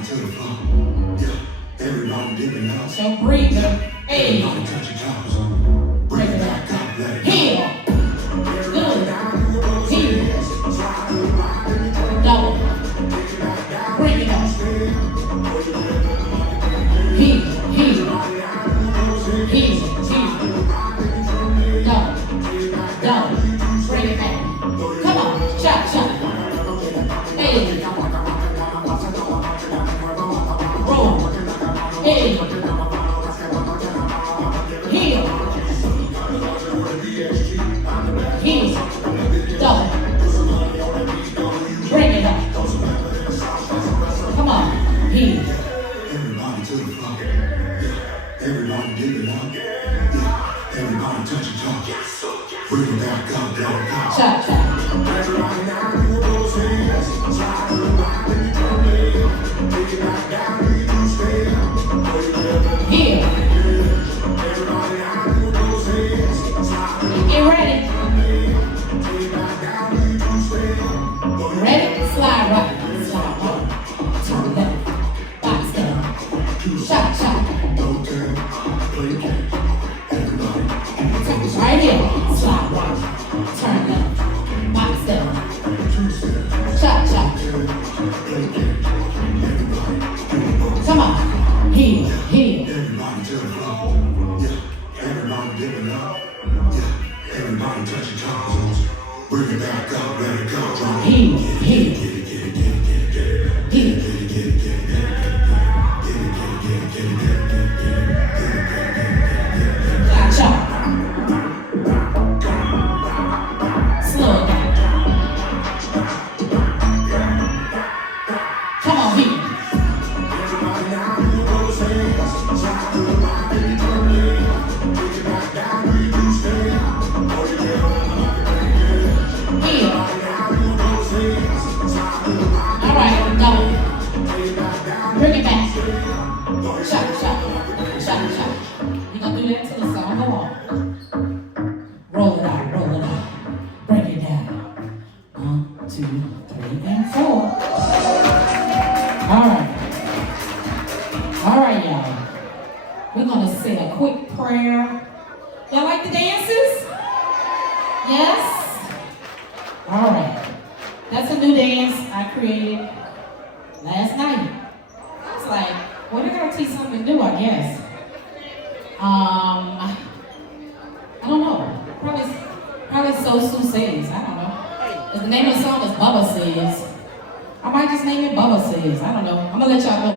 Everybody to the floor. Yeah. Everybody dipping out. So breathe it. Hey. Everybody touch your toes. Bring it back up, let it go. Heel. Good. Heel. Double. Bring it up. Heel. Heel. Heel. Heel. Double. Double. Bring it back. Come on. Shot. Shot. Hey. Roll. Hey. Heel. Heel. Double. Bring it up. Come on. Heel. Everybody to the floor. Yeah. Everybody dipping out. Yeah. Everybody touch your toes. Bring it back up, let it go. Shot. Shot. Heel. Get ready. Ready? Slide right. Slide right. Turn left. Box down. Shot. Shot. Right here. Slide right. Turn left. Box down. Shot. Shot. Come on. Heel. Heel. Everybody to the floor. Yeah. Everybody dipping out. Yeah. Everybody touch your toes. Bring it back up, let it go. Heel. Heel. Heel. Shot. Slow it down. Come on, heel. Heel. All right, double. Bring it back. Shot. Shot. Shot. Shot. You're gonna do that till the song go on. Roll it out. Roll it out. Break it down. 1, 2, 3, and 4. All right, y'all. We're gonna say a quick prayer. Y'all like the dances? Yes? All right. That's a new dance I created last night. It's like, well, they're gonna teach something new, I guess. I don't know. Probably SOSU says. I don't know. If the name of the song is Bubba Says, I might just name it Bubba Says. I don't know. I'm gonna let y'all know.